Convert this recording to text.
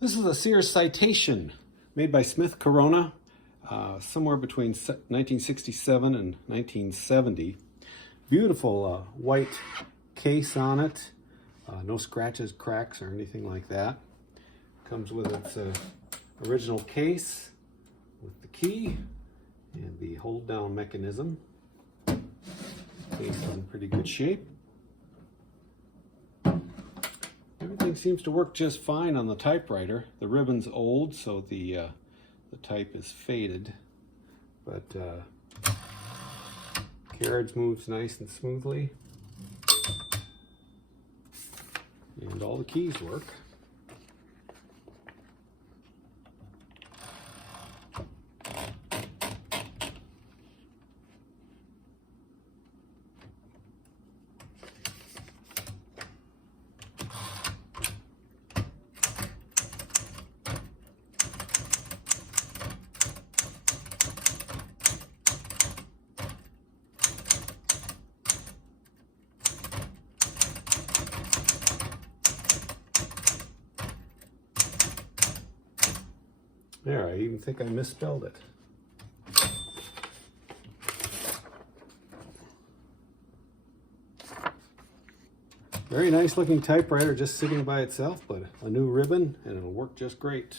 This is a Sears Citation made by Smith Corona somewhere between 1967 and 1970. Beautiful white case on it. No scratches, cracks, or anything like that. Comes with its original case with the key and the hold down mechanism. Case is in pretty good shape. Everything seems to work just fine on the typewriter. The ribbon's old, so the type is faded, but carriage moves nice and smoothly, and all the keys work. There, I even think I misspelled it. Very nice looking typewriter just sitting by itself, but a new ribbon and it'll work just great.